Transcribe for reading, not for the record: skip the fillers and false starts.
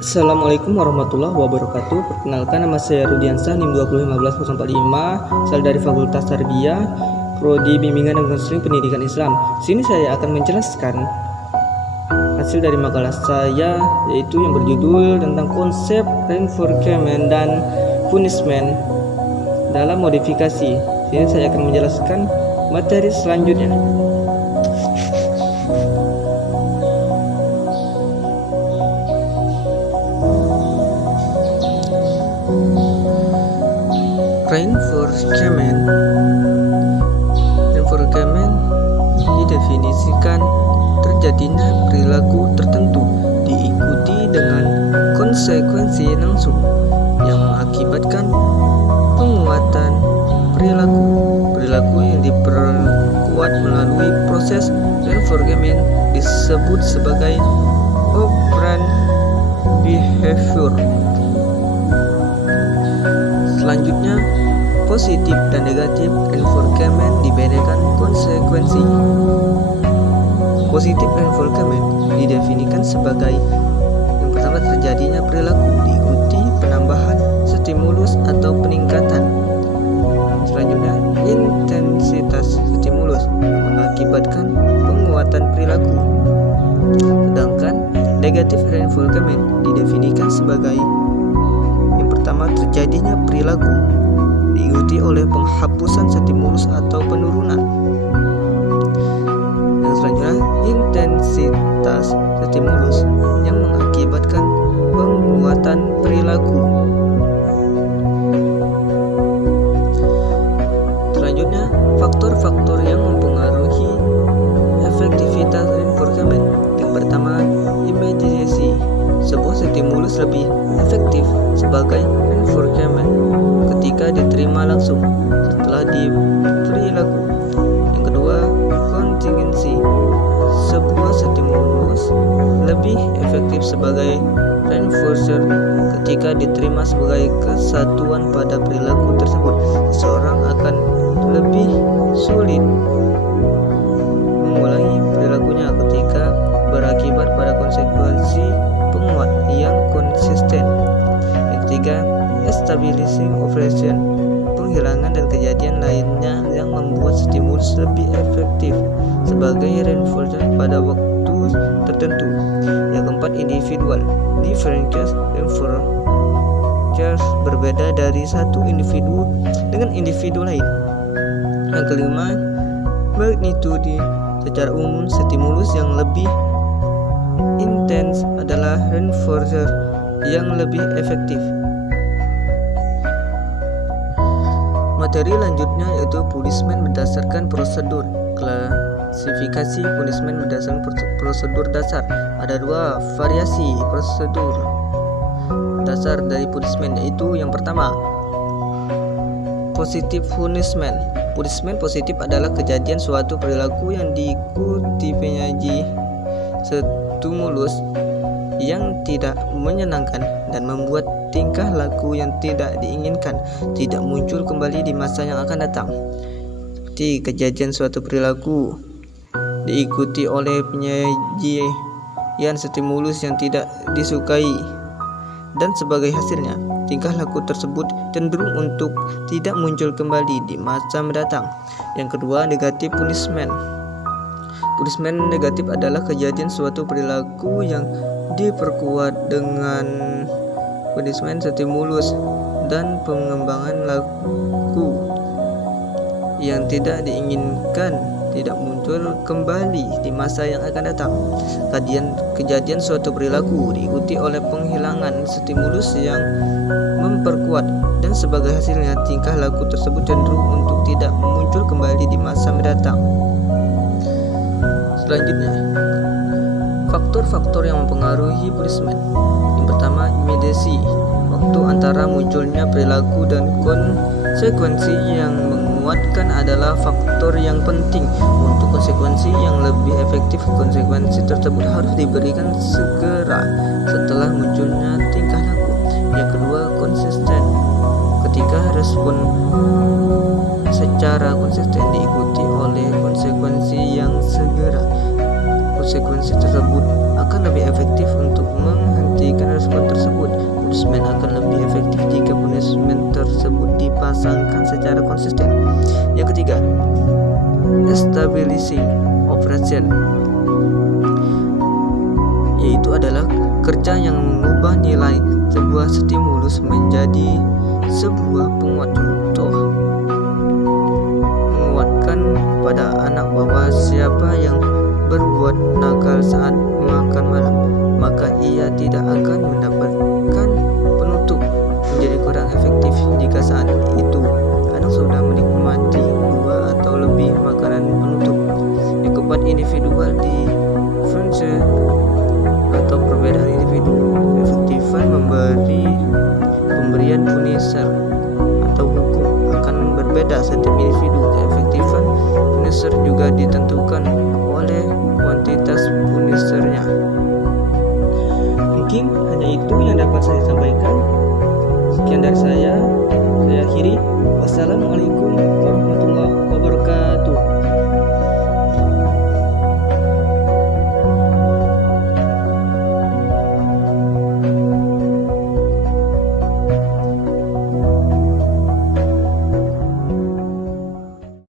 Assalamualaikum warahmatullahi wabarakatuh. Perkenalkan, nama saya Rudiansyah, NIM 2015045, asal dari Fakultas Tarbiyah, Prodi Bimbingan dan Konseling Pendidikan Islam. Di sini saya akan menjelaskan hasil dari makalah saya, yaitu yang berjudul tentang konsep reinforcement dan punishment dalam modifikasi. Di sini saya akan menjelaskan materi selanjutnya. Reinforcement didefinisikan terjadinya perilaku tertentu diikuti dengan konsekuensi langsung yang mengakibatkan penguatan perilaku yang diperkuat melalui proses reinforcement disebut sebagai operant behavior. Selanjutnya, positif dan negatif reinforcement dibedakan konsekuensi. Positif reinforcement didefinisikan sebagai yang pertama, terjadinya perilaku diikuti penambahan stimulus atau peningkatan. Selanjutnya, intensitas stimulus yang mengakibatkan penguatan perilaku. Sedangkan negatif reinforcement didefinisikan sebagai yang pertama, terjadinya perilaku diikuti oleh penghapusan stimulus atau penurunan. Yang selanjutnya, intensitas stimulus yang mengakibatkan penguatan perilaku. Selanjutnya, faktor-faktor yang mempengaruhi efektivitas reinforcement. Yang pertama, immediacy. Sebuah stimulus lebih efektif sebagai reinforcement ketika diterima langsung setelah diperilaku. Yang kedua, contingency. Sebuah stimulus lebih efektif sebagai reinforcer ketika diterima sebagai kesatuan pada perilaku tersebut. Seseorang akan lebih sulit mengulangi perilakunya ketika berakibat pada konsekuensi penguat yang konsisten. Yang ketiga, stabilizing operation. Penghilangan dan kejadian lainnya yang membuat stimulus lebih efektif sebagai reinforcer pada waktu tertentu. Yang keempat, individual. Differential reinforcers berbeda dari satu individu dengan individu lain. Yang kelima, magnitude. Secara umum, stimulus yang lebih intens adalah reinforcer yang lebih efektif. Materi lanjutnya yaitu punishment berdasarkan prosedur. Klasifikasi punishment berdasarkan prosedur dasar. Ada dua variasi prosedur dasar dari punishment, yaitu yang pertama, positive punishment. Punishment positif adalah kejadian suatu perilaku yang diikuti penyaji stimulus yang tidak menyenangkan dan membuat tingkah laku yang tidak diinginkan tidak muncul kembali di masa yang akan datang. Seperti kejadian suatu perilaku diikuti oleh penyajian stimulus yang tidak disukai, dan sebagai hasilnya tingkah laku tersebut cenderung untuk tidak muncul kembali di masa mendatang. Yang kedua, negative punishment. Punishment negatif adalah kejadian suatu perilaku yang diperkuat dengan punishment stimulus dan pengembangan laku yang tidak diinginkan tidak muncul kembali di masa yang akan datang. Kejadian suatu perilaku diikuti oleh penghilangan stimulus yang memperkuat, dan sebagai hasilnya tingkah laku tersebut cenderung untuk tidak muncul kembali di masa mendatang. Selanjutnya, faktor-faktor yang mempengaruhi punishment. Yang pertama, immediacy. Waktu antara munculnya perilaku dan konsekuensi yang menguatkan adalah faktor yang penting. Untuk konsekuensi yang lebih efektif, konsekuensi tersebut harus diberikan segera setelah munculnya tingkah laku. Yang kedua, konsisten. Ketika respon secara konsisten diikuti oleh konsekuensi yang segera, konsekuensi tersebut akan lebih efektif untuk menghentikan respon tersebut. konsisten. Yang ketiga, establishing operation, yaitu adalah kerja yang mengubah nilai sebuah stimulus menjadi sebuah penguat. Contoh, menguatkan pada anak bahwa siapa yang berbuat nakal saat makan malam, maka ia tidak akan mendapatkan penutup. Menjadi kurang efektif jika saat itu anak sudah menikmati 2 atau lebih makanan penutup. Yang keempat, individual difference atau perbedaan individu. Keefektifan pemberian punisher atau hukum akan berbeda setiap individu. Keefektifan punisher juga ditentukan oleh kuantitas punishernya. Mungkin hanya itu yang dapat saya sampaikan. Sekian dari saya akhiri. Wassalamualaikum warahmatullahi wabarakatuh.